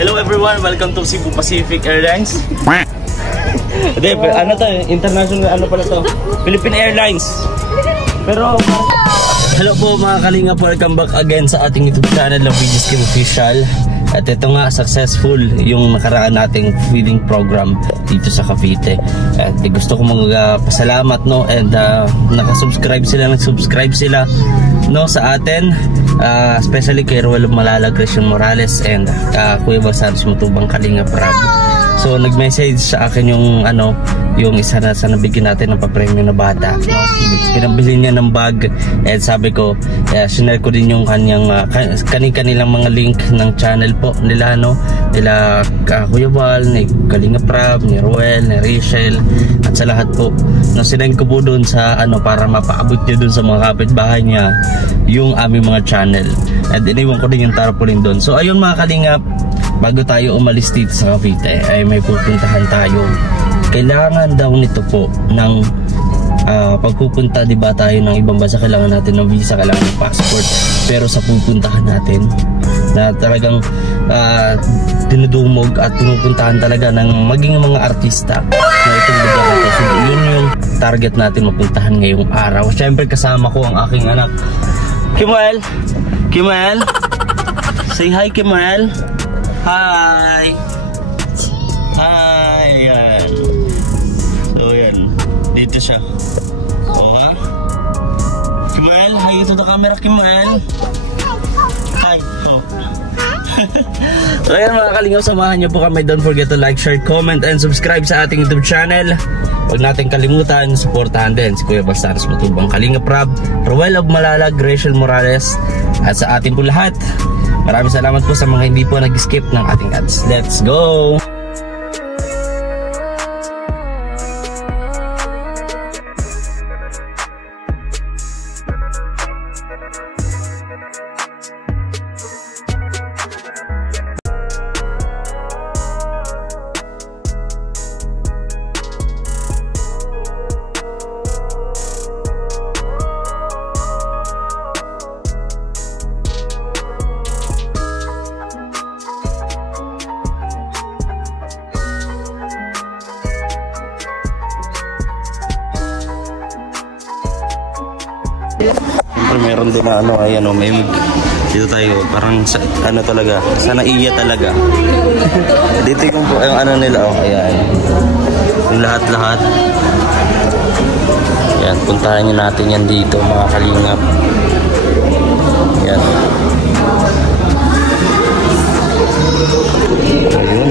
Hello everyone, welcome to Cebu Pacific Airlines. Hindi, ano to, international, ano pala to? Philippine Airlines. Pero, hello po mga kalinga, welcome back again sa ating YouTube channel na VGSKIM Official. At ito nga, successful yung nakaraan nating feeding program dito sa Cavite. At gusto ko magpasalamat, no, and nag-subscribe sila no sa atin, especially kay Ruel Malala, Christian Morales, and Kuya Basaros Matubang Kalinga Prab. So nag-message sa akin yung yung isa na sa nabigyan natin ng papremyo na bata, no? Pinabili niya ng bag, and sabi ko, sinare ko din yung kanyang kanilang mga link ng channel po nila, no? Nila Kuya Val, ni Kalinga Prab, ni Ruel, ni Rachel, at sa lahat po. No, sinend ko po doon sa para mapaabot niyo doon sa mga kapitbahay niya yung aming mga channel. And iniwan ko din yung tarpaulin doon. So ayun mga kalingap, bago tayo umalis dito sa Cavite ay may pupuntahan tayo. Kailangan daw nito po ng pagpupunta, di ba, tayo ng ibang bansa, kailangan natin ng visa, kailangan ng passport. Pero sa pupuntahan natin na talagang dinudumog at pinupuntahan talaga ng maging mga artista na itong lugar ito. So yun yung target natin mapuntahan ngayong araw. Siyempre kasama ko ang aking anak Kimuel. Say hi Kimuel. Hi! Hi! Ayan. So, ayan. Dito siya. Oo ha? Kimuel, hi to the camera, Kimuel. Hi! Oh. So, ayan mga kalingap, samahan niyo po kami. Don't forget to like, share, comment, and subscribe sa ating YouTube channel. Huwag natin kalimutan, supportahan din si Kuya Basaros Matubang Kalinga Prab, Ruel Malala, Rachel Morales, at sa ating po lahat. Maraming salamat po sa mga hindi po nag-skip ng ating ads. Let's go! Meron din na may dito tayo parang talaga sa naiya talaga. Dito yung nila, ayan, yung lahat yan, puntahan nyo natin yan dito mga kalingap. Yan, ayun,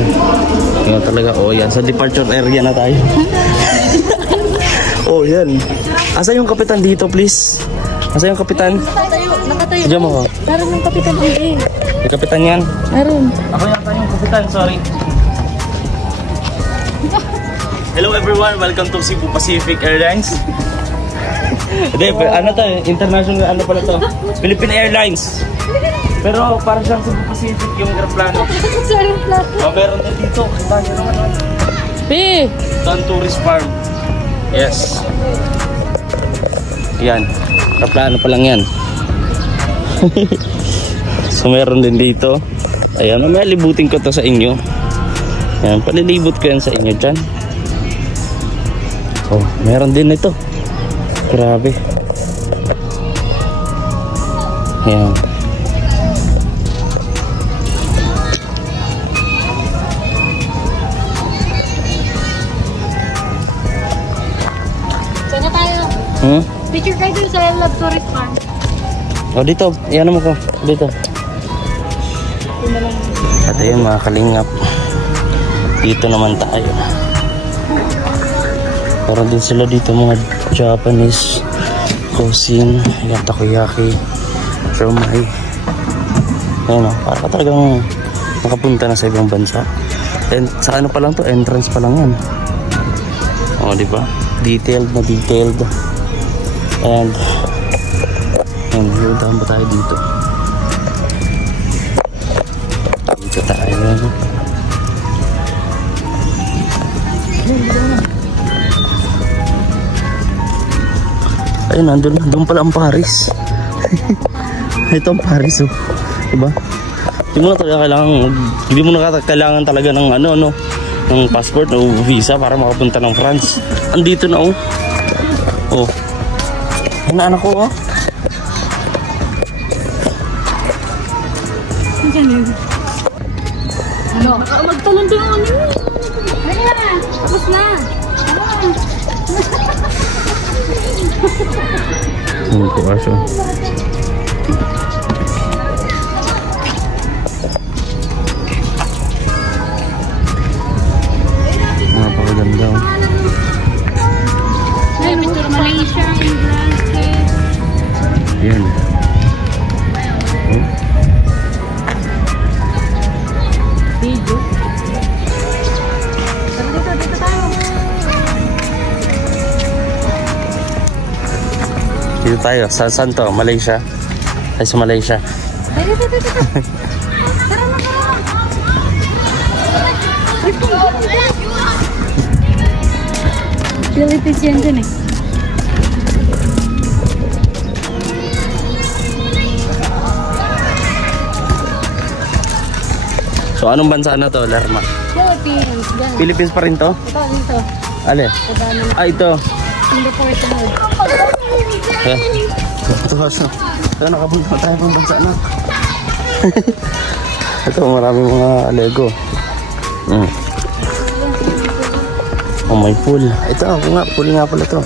yan talaga. Yan sa departure area na tayo. Yan, asa yung kapitan dito, please? Asa yung kapitan? Nakatayo. Diyan mo ko. Meron yung kapitan dito. Yung kapitan yan? Meron. Ako yata yung kapitan, sorry. Hello everyone, welcome to Cebu Pacific Airlines. Hindi, to, international, pala to? Philippine Airlines. Pero parang siyang Cebu Pacific yung aeroplano. Meron din dito. Kita nyo naman. Don Tourist Farm. Yes. Yan. Kaplano pa lang yan. So meron din dito. Ayan, mamaya libutin ko to sa inyo. Ayan, palilibot ko yan sa inyo dyan. Meron din ito. Grabe. Ayan. Saan na tayo? Picture kayo dun sa Love Tourist Farm. Dito. Yan naman ko. Dito. At ayun mga kalingap. Dito naman tayo. Parang din sila dito mga Japanese cuisine. Ayan, takoyaki, siomai. Ayan para ka talagang nakapunta na sa ibang bansa. And sa pa lang to, entrance pa lang yan. Diba? Detailed. And hiudahan ba tayo dito? Dito tayo. Ayun, nandun pala ang Paris. Ito ang Paris, diba? Hindi mo na talaga kailangan talaga ng ng passport o visa para makapunta ng France. Andito na oh. Oh. Anak ko oh. Ano? Magtalon din ako niyo. Ayun na. Tapos na. Po aso. Napakaganda oh. Ay, picture Malaysia, England. Yan. Oh. Video. Dito tayo. Dito tayo. Saan to? Malaysia? Ay, sa Malaysia. Dito. Tara na. Philippines yan dun eh. So, anong bansa na to, Lerma? Philippines. Yan. Philippines pa rin to? Ito, dito. Ale? Ito. Singapore sunod. Ito aso. Ito, nakapunta tayo pang bansa na. Ito, maraming mga Lego. Oh, may pool. Ito, pool nga pala to.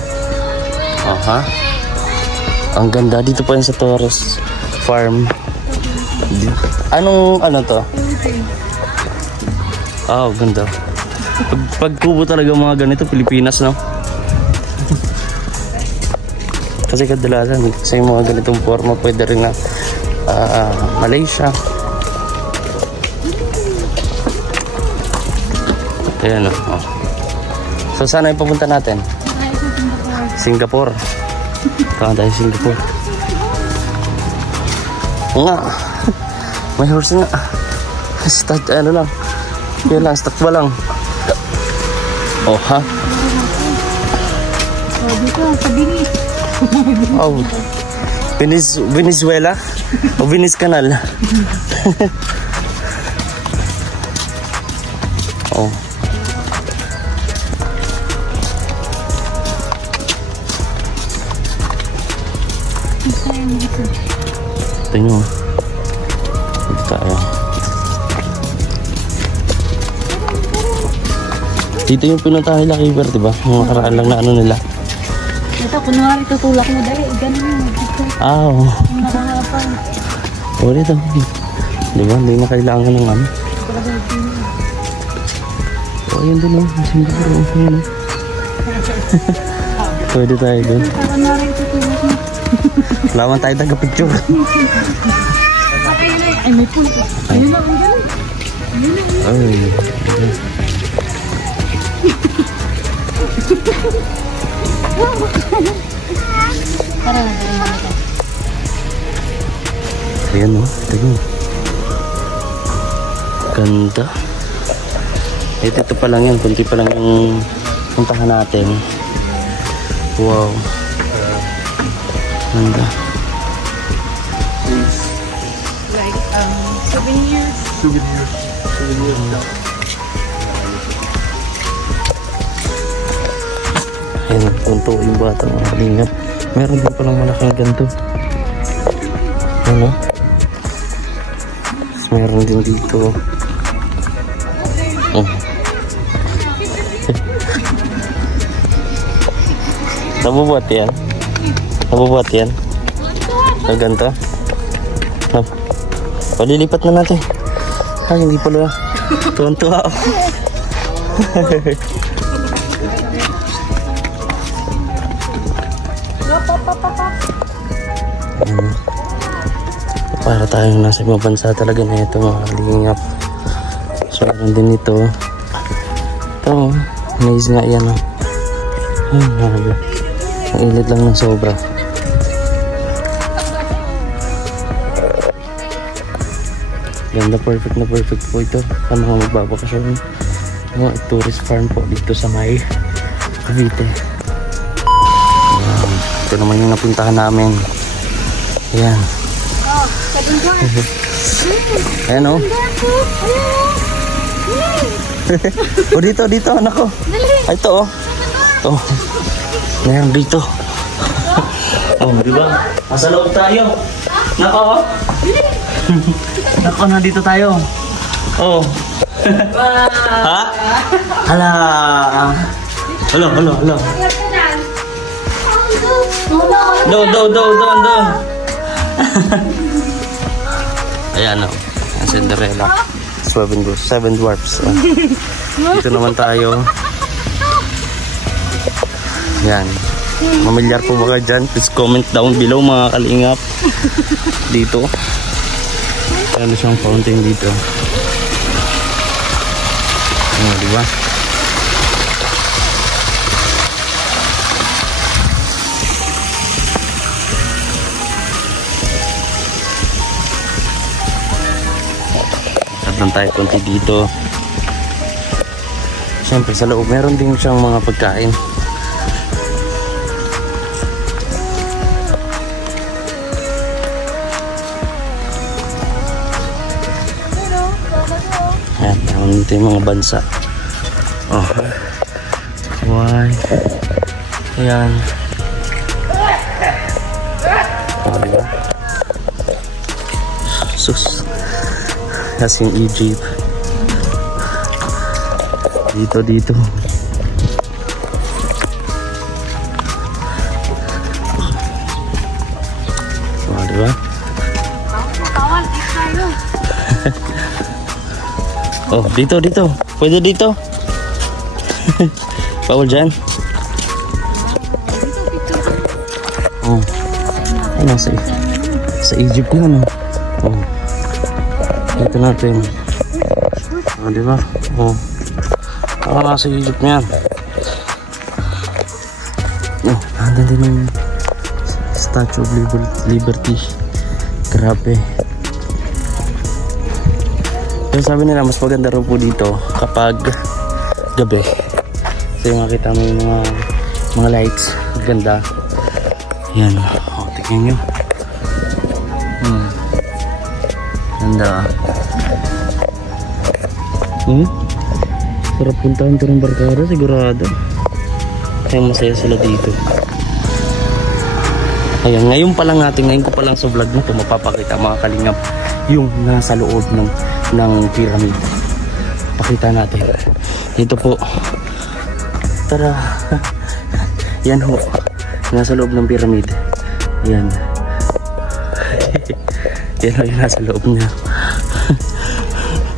Aha. Ang ganda. Dito pa yun sa Torres Farm. Anong to? Oh, ganda. Pag kubo talaga mga ganito, Pilipinas, no? Kasi kadalasan sa mga ganitong forma pwede rin na Malaysia. Ayan, oh. So, saan ay papunta natin? Singapore. Saan tayo Singapore? Nga. May horse nga. Start, lang. Yun lang, stuck ba lang? Oh, ha? Dito, sa Binis. Oh. Venezuela? O Venice Canal? Oh. Ito nyo. Ito tayo. Dito yung pinuntahan nila Kiber, diba? Mga karaan lang na nila. Ito, kunwari tutulak mo dali. Ganun mo. Oo. Nakaharapan. O, dito. Diba? Hindi na kailangan ng ano. O, yun doon o. Singapore o. Yun o. Pwede tayo doon. Kunwari tutulak mo. Lawan tayo taga-picture. Ay, may pool. Ayun na, ang ganun. Ay. Tara na, dali mo nito. Ayan o. Ito. Ganda. Ito pa lang yan. Kunti pa lang yung puntahan natin. Wow. Ganda. Like, souvenirs. Ayan, tunto yung bata mga kalingap. Meron din palang malaking ganito. Ano? Meron din dito. Oh. Nabubuhat yan? Nabubuhat yan? Ang ganito? No. O, lilipat na natin. Ay, hindi pala. Tuwan-tuwa ako. Para tayong nasa ibang bansa talaga na ito mga kalingap. So meron din ito. Ito, nice nga yan. Ay, nabi. Ang init lang ng sobra. Ganda, perfect na perfect po ito sa mga magbabakasyon. Mga tourist farm po dito sa may Cavite. Ito naman yung napuntahan namin. Ayan. Ayan o. O dito, anak ko. Ay, ito o. Oh. Ngayon dito. Oh, di ba? Nasa loob tayo. Nako. Nako, nandito tayo. Oh. Ha? Hala. Hello. Do. Ayan o. Ang Cinderella. Seven dwarfs. Dito naman tayo. Yan. Mamilyar po ba kayo dyan? Please comment down below mga kalingap. Dito. Ano siyang fountain dito. Ano, diba? Lang tayo konti dito. Siyempre sa loob meron din siyang mga pagkain. Ayan, meron dito yung mga bansa. Oh. Why? Ayan. Oh, diba? Sus. As in Egypt. Dito. Oh, diba? Oh, dito. Pwede dito. Bawal dyan. Oh. Ano sa Egypt na, no? Oh. Ito natin. O, diba? O. Ako nasa Egypt niyan. O, nandun din yung Statue of Liberty. Grabe. Pero sabi nila, mas maganda rin po dito kapag gabi. Kasi makita mo yung mga lights. Ganda. Yan. O, tingnan nyo. Ganda. Sarap puntahan ito ng barkada, sigurado. Kaya masaya sila dito. Ayan, ngayon ko pa lang sa vlog na ito mapapakita mga kalingap yung nasa loob ng pyramid. Pakita natin. Ito po. Tara. Yan ho. Nasa loob ng pyramid. Yan. Yan o yung nasa loob niya.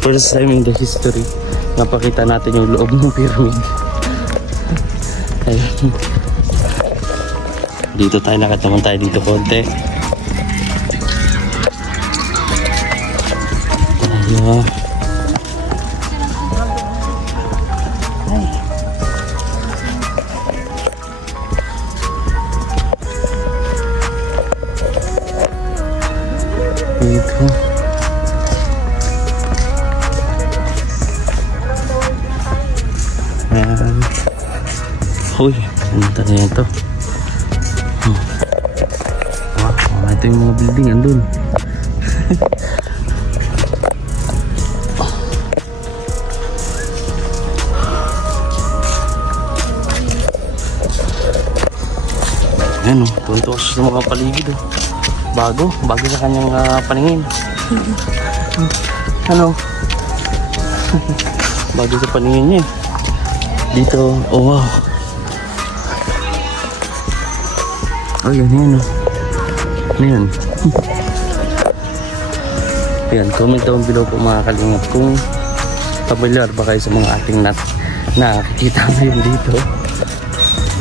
First time in the history napakita natin yung loob ng pyramid. Ayun. Dito tayo, lakad naman tayo dito konti. Ayun. Dito. Ayan. Uy, punta na yan to. Wow, ito yung mga building andun. Ayan o, tuwan-tuwa sa mga paligid o. Bago sa kanyang paningin. Ano? Bago sa paningin niya. Dito, oh wow. Oh yan o. Ano yan? Ayan, comment down below po mga kalingap kung familiar ba kayo sa mga ating nakikita ngayon dito.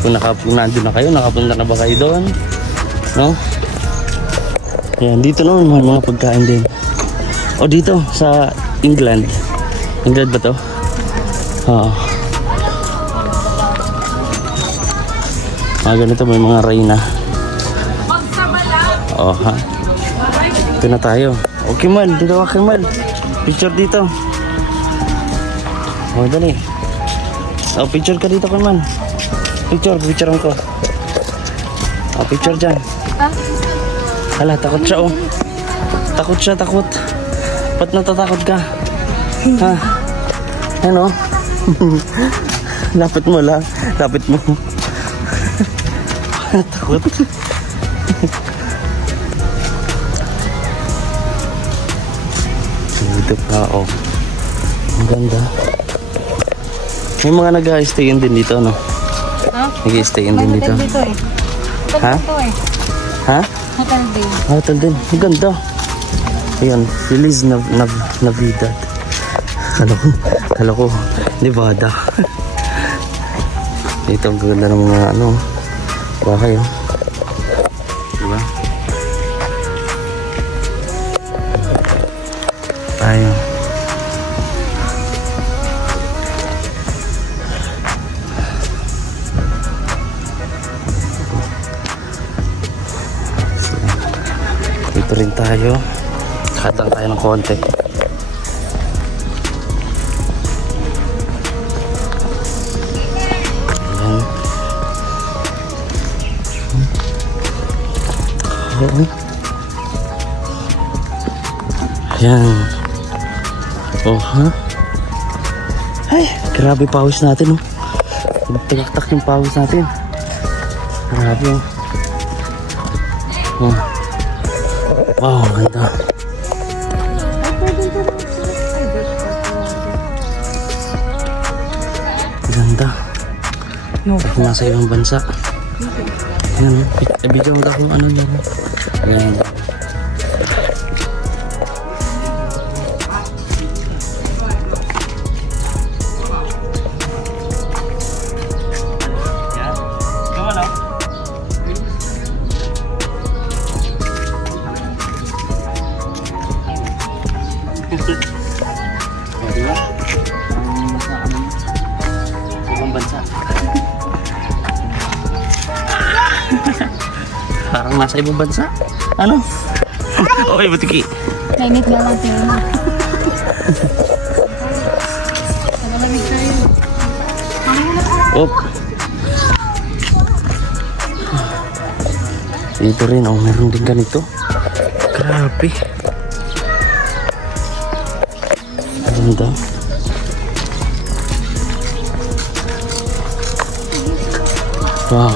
Kung nandun na kayo, nakapunta na ba kayo doon? No? Ayan, dito naman mga pagkain din. O dito sa England. England ba to? Oo. Ganito may mga reyna. Oh ha. Ito na tayo. Okay man, dito ka Kemal. Picture dito. Oh dali. Oh picture ka dito Kemal. Picturean ko. Oh picture dyan. Hala, takot siya oh. Takot. Ba't natatakot ka? Ha? Ano? Lapit mo lang. Lapit mo. Takot. Dito pa, oh. Ang ganda. May mga nag-i-stayin din dito, no? Ha? Nag-i-stayin din dito. Dito eh. Ha? Dito eh. Ha? Hotel din. Hotel din. Ang ganda. Ayan, Feliz Navidad. Kala ko, Nevada. Dito ang ganda ng mga ano, bahay, oh. Diba? Tayo. Dito rin tayo. Katang tayo ng konti. Ayan. Ayan. Oh, ha? Ay, grabe pawis natin, oh. Tagaktak yung pawis natin. Grabe, oh. Oh. Wow, ganda. Ganda. Ako nasa ibang bansa. Ayan, ibigay mo lang kung ano yan. Ayan. Parang nasa ibang bansa. Ano? Okay, butiki. Nainit na lang sila. Nagalamig tayo. Oh. Dito rin, oh, meron din ganito. Grabe. Ganda. Wow.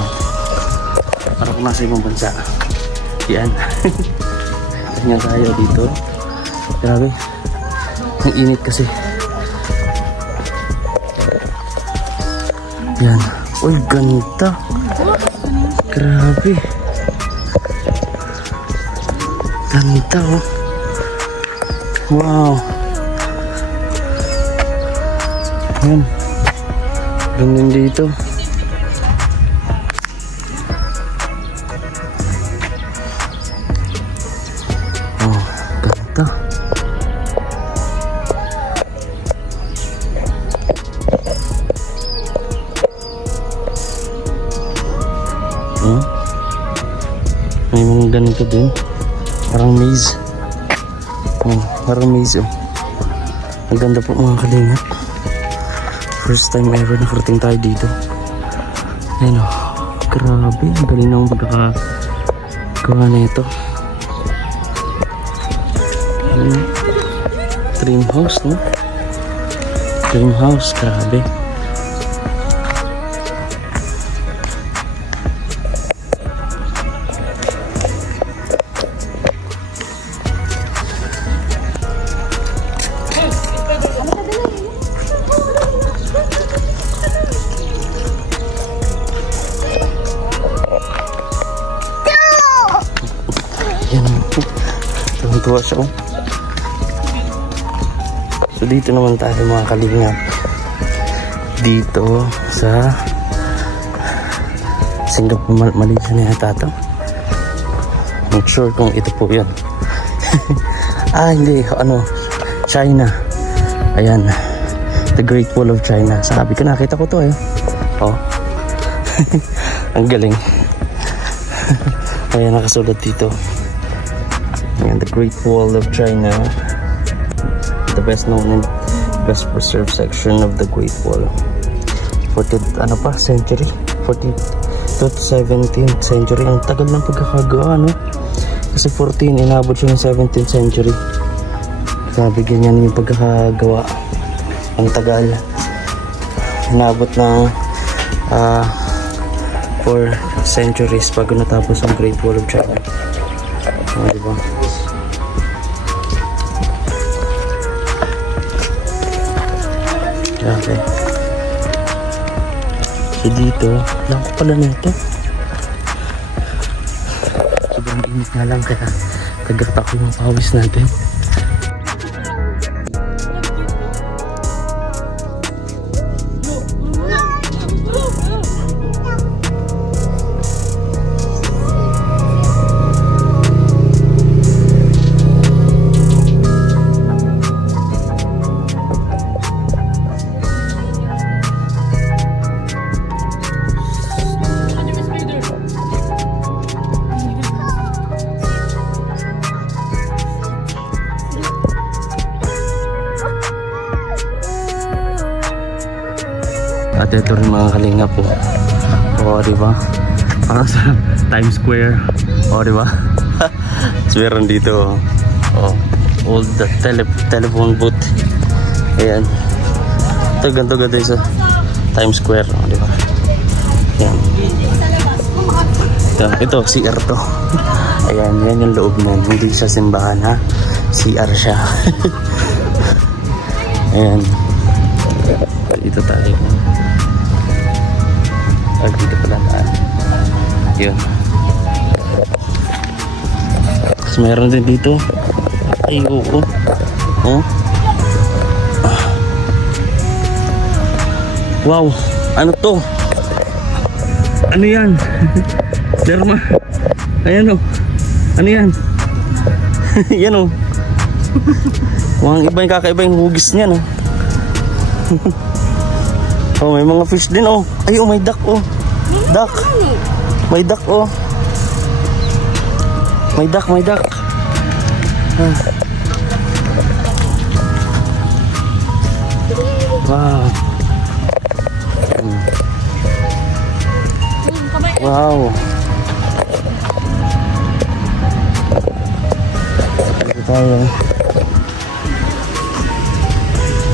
Parang kung nasa ibang bansa. Yan. Ganyan tayo dito. Grabe. Ang init kasi. Yan. Uy, ganda. Grabe. Ganda, oh. Wow. Yan. Ganyan dito. May mga ganito din. Parang maze. Oh, parang maze, oh. Ang ganda po mga kalingap. First time ever nakarating tayo dito. Ayun, oh. Grabe. Ang galing na pagkakagawa na ito. Dream house, no? Dream house. Grabe. Tuwa siya, oh. So dito naman tayo mga kalingap. Dito sa Singapore, Malaysia na yata ito. Not sure kung ito po yan. Ah, hindi. Ano? China. Ayan. The Great Wall of China. Sabi ko, nakita ko to, eh. Oh. Ang galing. Ayan, nakasulat dito. And the Great Wall of China, the best known and best preserved section of the Great Wall. 14th century, 14th to 17th century. Ang tagal ng pagkakagawa, no? Kasi 14 inabot siya ng 17th century. Grabe ganyan yung pagkakagawa. Ang tagal. Inabot ng 4 centuries bago natapos ang Great Wall of China. Diba? Grabe. So dito, lang ko pala na ito. Sobrang init nga lang kaya kagata ko yung pawis natin. At ito rin mga kalinga po. O, diba? Parang sa Times Square. O, diba? So, meron dito. O, old telephone booth. Ayan. Ito, ganto-ganto sa Times Square. O, diba? Ayan. Ito, CR to. Ayan, yan yung loob nun. Hindi siya simbahan, ha? CR siya. Ayan. Dito tayo. Dito pala tayo. Yun. Tapos meron din dito. Ay, oo. Oh. Wow. Ano to? Ano yan? Derma. Ayan o. Ano yan? Yan o. Mga iba yung kakaiba yung hugis niyan o. Oh, may mga fish din oh. Ay, oh, may duck oh. Duck. May duck oh. May duck. Wow. Wow. Dito tayo.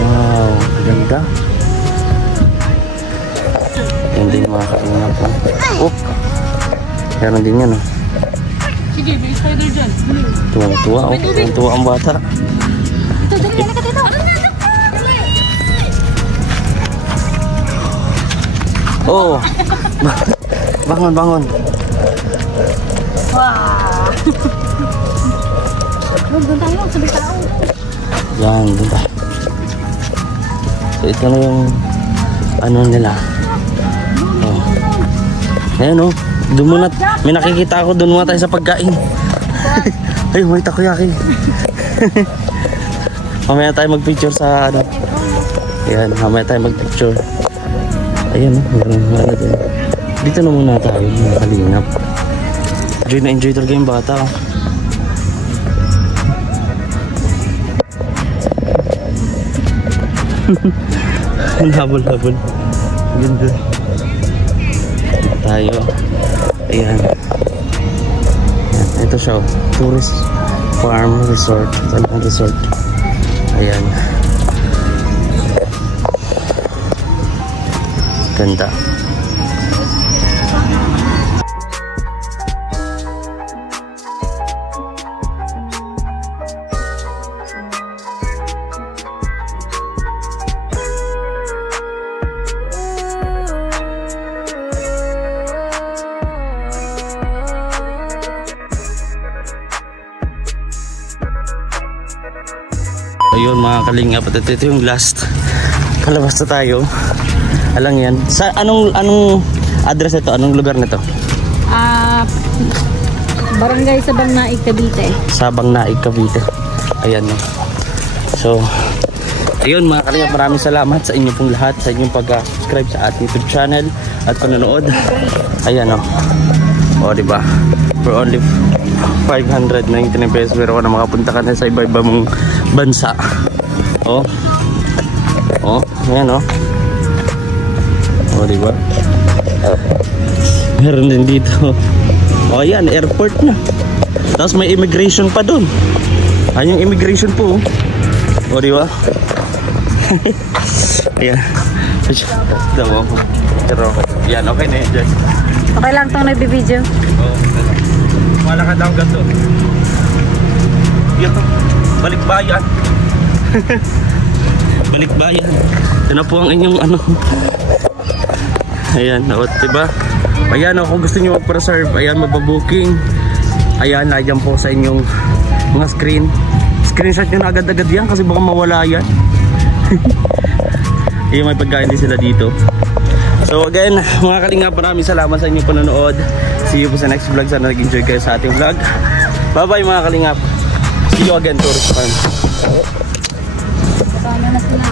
Wow, ganda. Yan din mga kaingat po. Oh! Meron din yan oh. Sige, may spider dyan. Tuwang-tuwa oh. Tuwang-tuwa ang bata. Ito, dali, halika dito. Oh! Bangon. Wow! Doon tayo, sabi tao. Yan, doon tayo. So ito na yung ano nila. Oh. Ayan oh. Doon muna. May nakikita ako doon muna tayo sa pagkain. Ay, may takoyaki. Mamaya tayo magpicture sa ano. Ayan, mamaya tayo magpicture. Ayan oh. Meron din. Dito na muna tayo. Nakalingap. Enjoy na enjoy talaga yung bata oh. Habol-habol. Ganda. Tayo. Ayan. Ito siya. Tourist farm resort. Talagang resort. Ayan. Ganda. Ayun mga kalingap, at ito yung last. Palabas na tayo. Alang yan. Sa anong address ito? Anong lugar na to? Barangay Sabang Naik, Cavite. Sabang Naik, Cavite. Ayan no. So, ayun mga kalingap, maraming salamat sa inyo pong lahat, sa inyong pag-subscribe sa ating YouTube channel at panonood. Ayan no. O diba? For only 599 pesos, pero ako na makapunta ka na sa iba-iba mong bansa. Oh, ayan oh. Oh, diba? Meron din dito. Oh, ayan, airport na. Tapos may immigration pa dun. Ayan yung immigration po. O, di ba? Ayan. Dawa ko. Pero, yan, okay na yun dyan. Okay lang itong nagbibideo. Oo. Malakad ang gato. Yan. Balikbayan. Balikbayan. Ito na po ang inyong ano. Ayan, o, diba? Ayan, kung gusto nyo mag-preserve, ayan, magbabooking. Ayan, nandiyan po sa inyong mga screen. Screenshot nyo na agad-agad yan kasi baka mawala yan. Ayan, may pagkain din sila dito. So again, mga kalingap, maraming salamat sa inyong panonood. See you po sa next vlog. Sana nag-enjoy kayo sa ating vlog. Bye bye mga kalingap. See you again, Tourist Farm. Paano na sila?